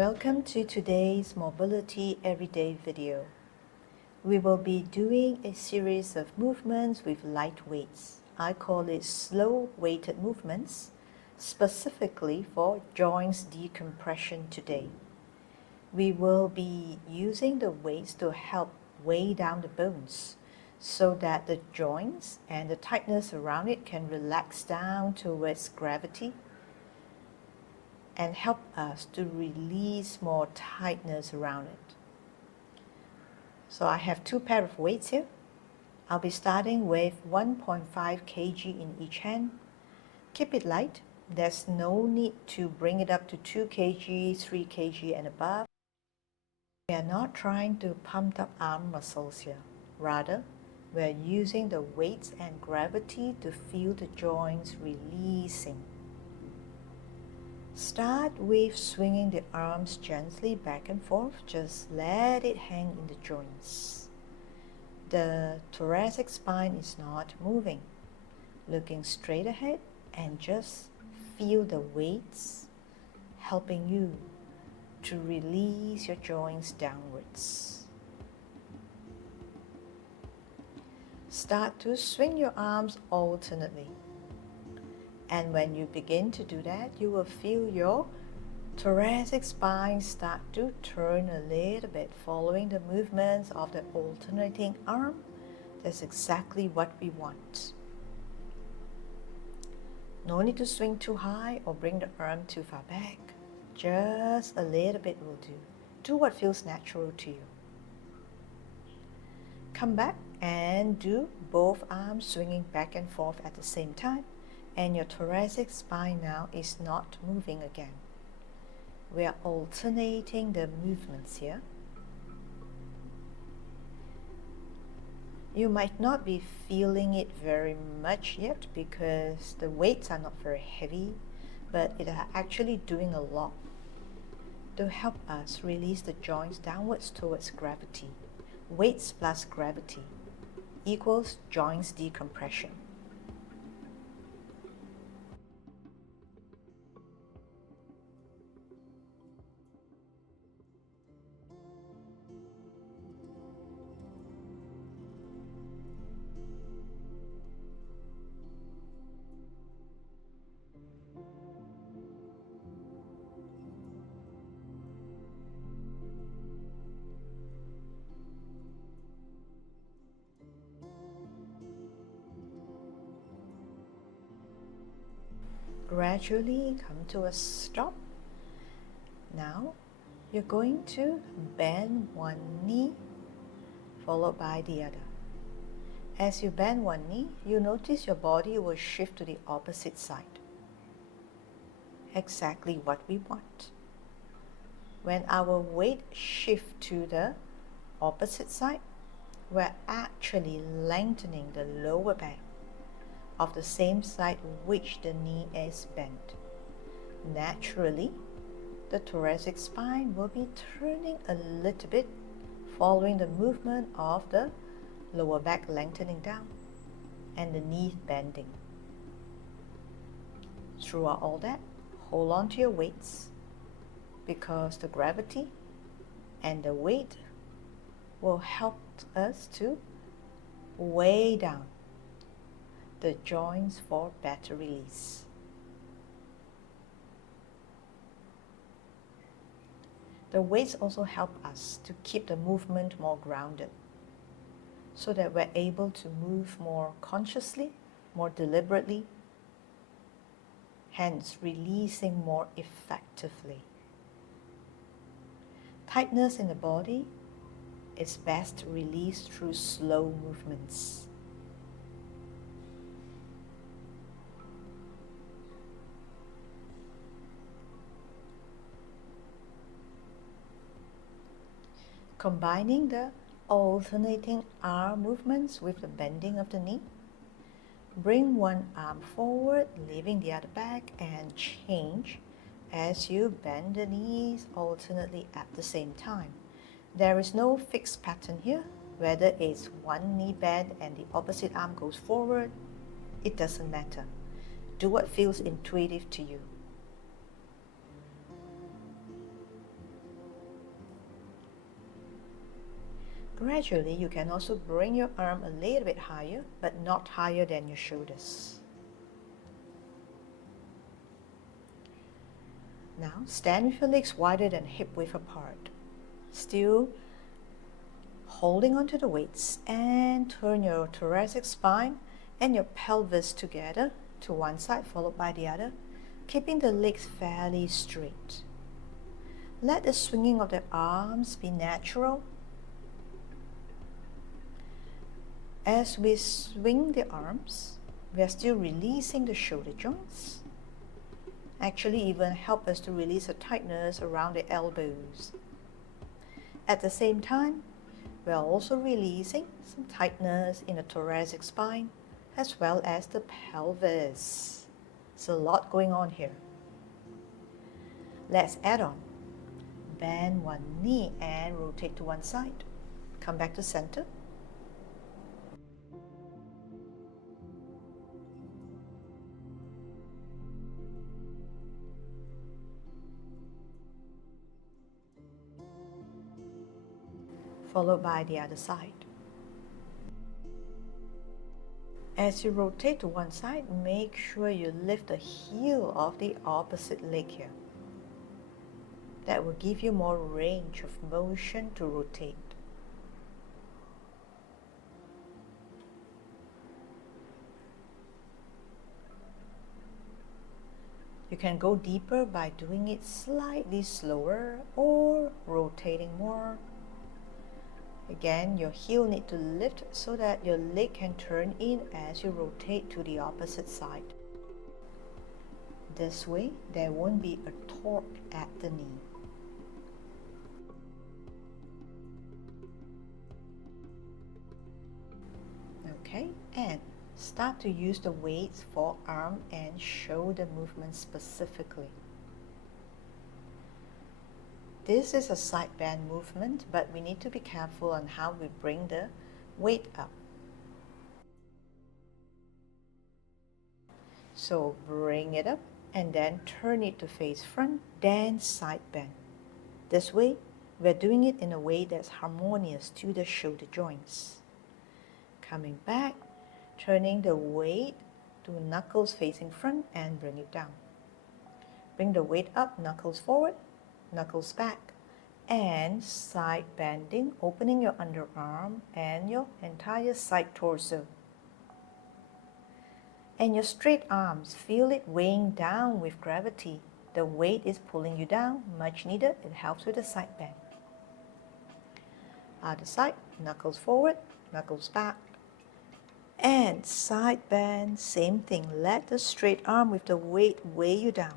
Welcome to today's Mobility Everyday video. We will be doing a series of movements with light weights. I call it slow weighted movements, specifically for joints decompression today. We will be using the weights to help weigh down the bones so that the joints and the tightness around it can relax down towards gravity and help us to release more tightness around it. So I have two pairs of weights here. I'll be starting with 1.5 kg in each hand. Keep it light. There's no need to bring it up to 2 kg, 3 kg and above. We are not trying to pump up arm muscles here. Rather, we're using the weights and gravity to feel the joints releasing. Start with swinging the arms gently back and forth. Just let it hang in the joints. The thoracic spine is not moving. Looking straight ahead and just feel the weights helping you to release your joints downwards. Start to swing your arms alternately. And when you begin to do that, you will feel your thoracic spine start to turn a little bit, following the movements of the alternating arm. That's exactly what we want. No need to swing too high or bring the arm too far back. Just a little bit will do. Do what feels natural to you. Come back and do both arms swinging back and forth at the same time. And your thoracic spine now is not moving again. We are alternating the movements here. You might not be feeling it very much yet because the weights are not very heavy, but it are actually doing a lot to help us release the joints downwards towards gravity. Weights plus gravity equals joints decompression. Gradually come to a stop. Now you're going to bend one knee followed by the other. As you bend one knee, you notice your body will shift to the opposite side. Exactly what we want. When our weight shifts to the opposite side, we're actually lengthening the lower back of the same side which the knee is bent. Naturally, the thoracic spine will be turning a little bit following the movement of the lower back lengthening down and the knee bending. Throughout all that, hold on to your weights because the gravity and the weight will help us to weigh down the joints for better release. The weights also help us to keep the movement more grounded so that we're able to move more consciously, more deliberately, hence releasing more effectively. Tightness in the body is best released through slow movements. Combining the alternating arm movements with the bending of the knee, bring one arm forward, leaving the other back, and change as you bend the knees alternately at the same time. There is no fixed pattern here, whether it's one knee bend and the opposite arm goes forward, it doesn't matter. Do what feels intuitive to you. Gradually, you can also bring your arm a little bit higher, but not higher than your shoulders. Now, stand with your legs wider than hip width apart. Still holding onto the weights, and turn your thoracic spine and your pelvis together to one side followed by the other, keeping the legs fairly straight. Let the swinging of the arms be natural. As we swing the arms, we are still releasing the shoulder joints. Actually, even help us to release the tightness around the elbows. At the same time, we are also releasing some tightness in the thoracic spine as well as the pelvis. There's a lot going on here. Let's add on. Bend one knee and rotate to one side. Come back to center. Followed by the other side. As you rotate to one side, make sure you lift the heel of the opposite leg here. That will give you more range of motion to rotate. You can go deeper by doing it slightly slower or rotating more. Again, your heel needs to lift so that your leg can turn in as you rotate to the opposite side. This way, there won't be a torque at the knee. Okay, and start to use the weights for arm and shoulder movement specifically. This is a side bend movement, but we need to be careful on how we bring the weight up. So bring it up and then turn it to face front, then side bend. This way, we're doing it in a way that's harmonious to the shoulder joints. Coming back, turning the weight to knuckles facing front and bring it down. Bring the weight up, knuckles forward, knuckles back, and side bending, opening your underarm and your entire side torso. And your straight arms, feel it weighing down with gravity. The weight is pulling you down, much needed. It helps with the side bend. Other side, knuckles forward, knuckles back, and side bend, same thing. Let the straight arm with the weight weigh you down.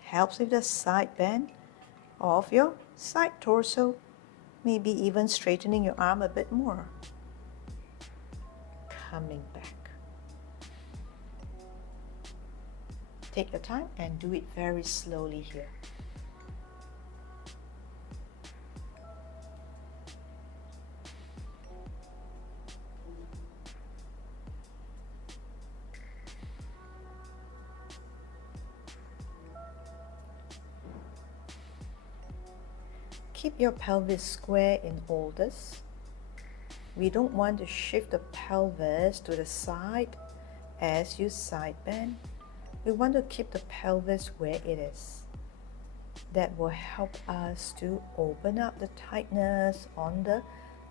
Helps with the side bend of your side torso, maybe even straightening your arm a bit more. Coming back. Take your time and do it very slowly here. Keep your pelvis square in all this. We don't want to shift the pelvis to the side as you side bend. We want to keep the pelvis where it is. That will help us to open up the tightness on the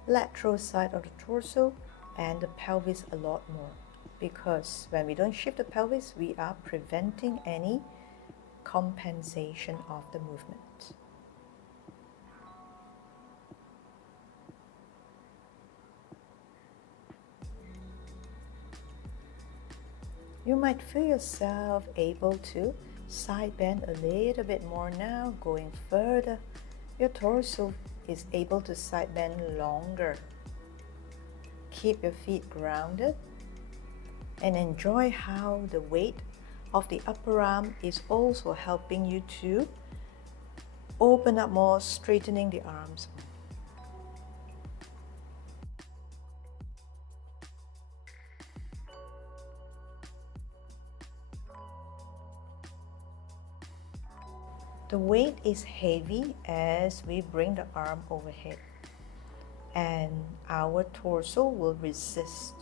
lateral side of the torso and the pelvis a lot more. Because when we don't shift the pelvis, we are preventing any compensation of the movement. You might feel yourself able to side bend a little bit more now, going further. Your torso is able to side bend longer. Keep your feet grounded and enjoy how the weight of the upper arm is also helping you to open up more, straightening the arms more. The weight is heavy as we bring the arm overhead. and our torso will resist.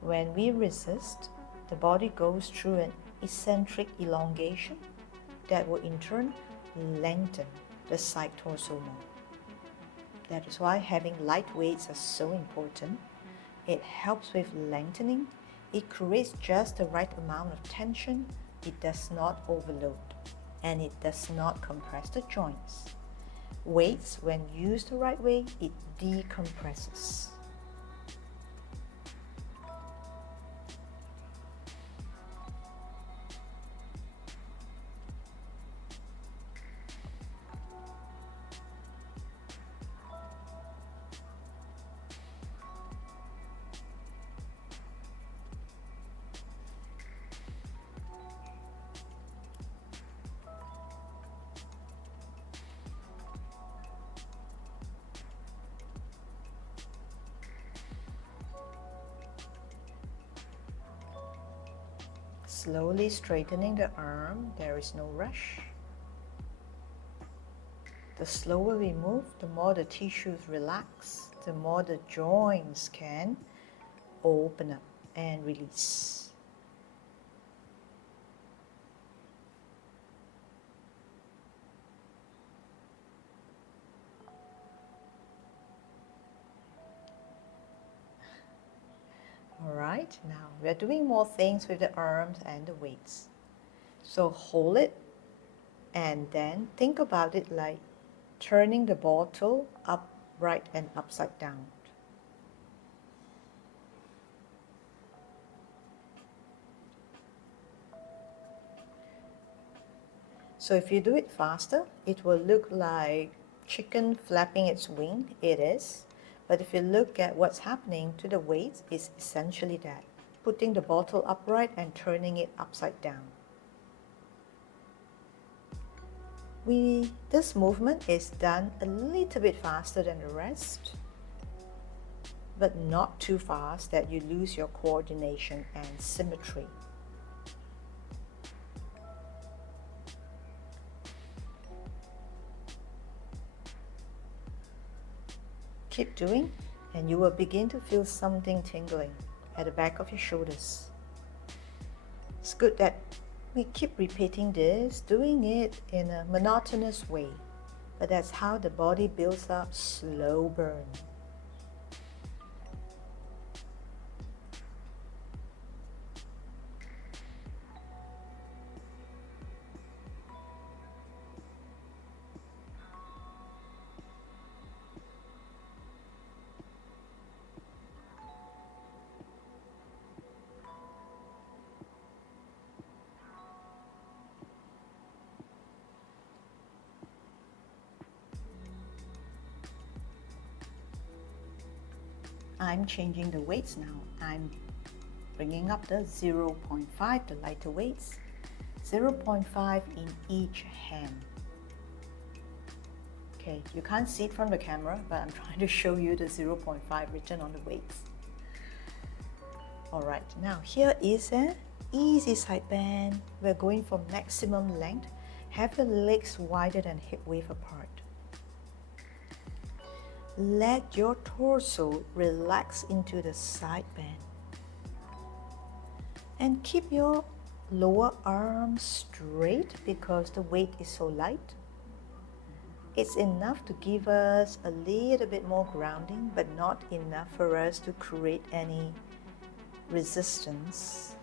When we resist, the body goes through an eccentric elongation that will in turn lengthen the side torso more. That is why having light weights are so important. It helps with lengthening. It creates just the right amount of tension. It does not overload, and it does not compress the joints. Weights, when used the right way, it decompresses. Slowly straightening the arm, there is no rush. The slower we move, the more the tissues relax, the more the joints can open up and release. Alright, now we're doing more things with the arms and the weights. So hold it and then think about it like turning the bottle upright and upside down. So if you do it faster, it will look like chicken flapping its wing. It is. But if you look at what's happening to the weights, it's essentially that. Putting the bottle upright and turning it upside down. This movement is done a little bit faster than the rest, but not too fast that you lose your coordination and symmetry. Keep doing, and you will begin to feel something tingling at the back of your shoulders. It's good that we keep repeating this, doing it in a monotonous way, but that's how the body builds up slow burn. I'm changing the weights now. I'm bringing up the 0.5, the lighter weights, 0.5 in each hand. Okay, you can't see it from the camera, but I'm trying to show you the 0.5 written on the weights. Alright, now here is an easy side bend. We're going for maximum length. Have your legs wider than hip width apart. Let your torso relax into the side bend. And keep your lower arm straight because the weight is so light. It's enough to give us a little bit more grounding, but not enough for us to create any resistance.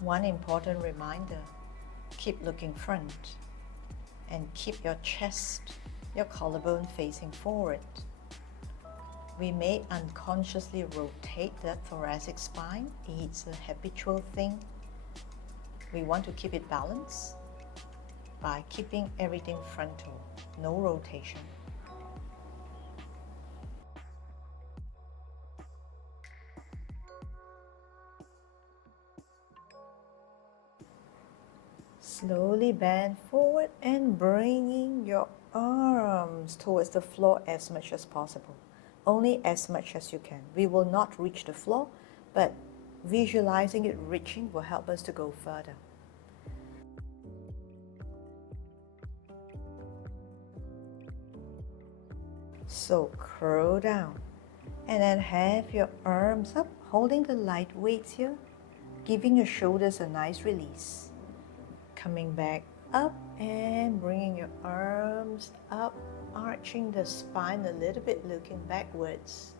One important reminder, keep looking front and keep your chest, your collarbone facing forward. We may unconsciously rotate the thoracic spine. It's a habitual thing. We want to keep it balanced, by keeping everything frontal, no rotation. Slowly bend forward and bringing your arms towards the floor as much as possible. Only as much as you can. We will not reach the floor, but visualizing it reaching will help us to go further. So curl down and then have your arms up, holding the light weights here, giving your shoulders a nice release. Coming back up and bringing your arms up, arching the spine a little bit, looking backwards.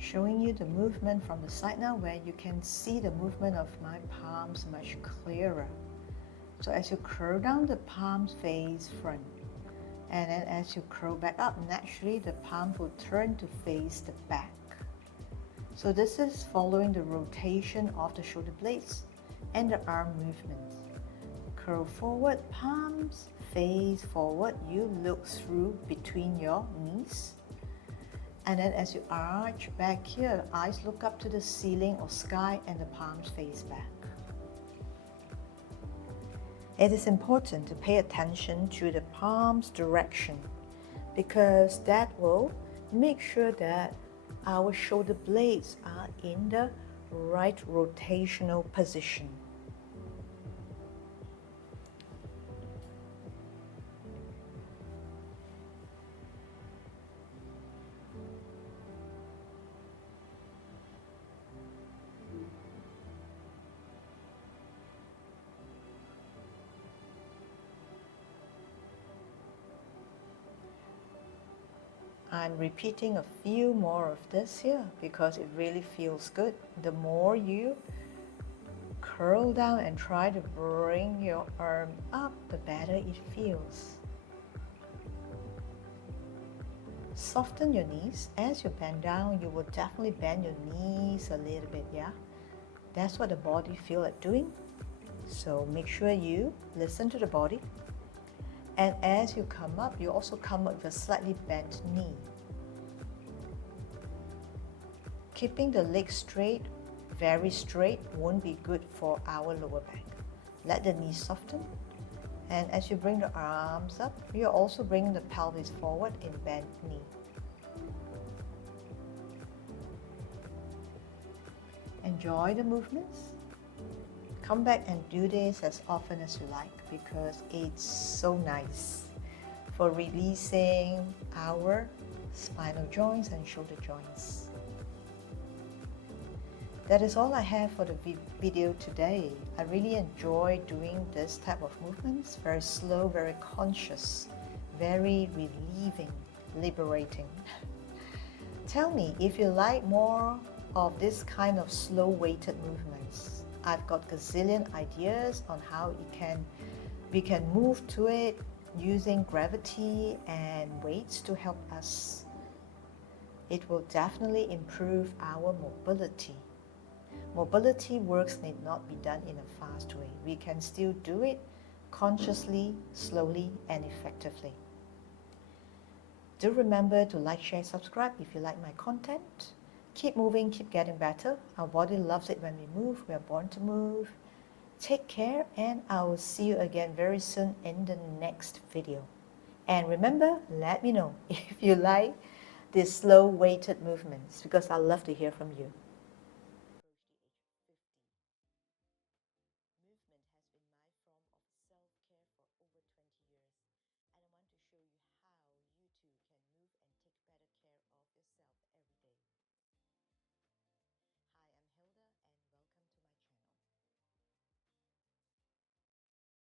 Showing you the movement from the side now, where you can see the movement of my palms much clearer. So as you curl down, the palms face front, and then as you curl back up, naturally the palms will turn to face the back. So this is following the rotation of the shoulder blades and the arm movement. Curl forward, palms face forward. You look through between your knees. And then as you arch back here, eyes look up to the ceiling or sky and the palms face back. It is important to pay attention to the palms' direction, because that will make sure that our shoulder blades are in the right rotational position. I'm repeating a few more of this here because it really feels good. The more you curl down and try to bring your arm up, the better it feels. Soften your knees. As you bend down, you will definitely bend your knees a little bit, yeah? That's what the body feels like doing. So make sure you listen to the body. And as you come up, you also come up with a slightly bent knee. Keeping the legs straight, very straight, won't be good for our lower back. Let the knees soften. And as you bring the arms up, you're also bringing the pelvis forward in bent knee. Enjoy the movements. Come back and do this as often as you like, because it's so nice for releasing our spinal joints and shoulder joints. That is all I have for the video today. I really enjoy doing this type of movements. Very slow, very conscious, very relieving, liberating. Tell me if you like more of this kind of slow weighted movements. I've got gazillion ideas on how we can move to it using gravity and weights to help us. It will definitely improve our mobility. Mobility works need not be done in a fast way. We can still do it consciously, slowly, and effectively. Do remember to like, share, subscribe if you like my content. Keep moving, keep getting better. Our body loves it when we move. We are born to move. Take care, and I will see you again very soon in the next video. And remember, let me know if you like these slow weighted movements, because I love to hear from you.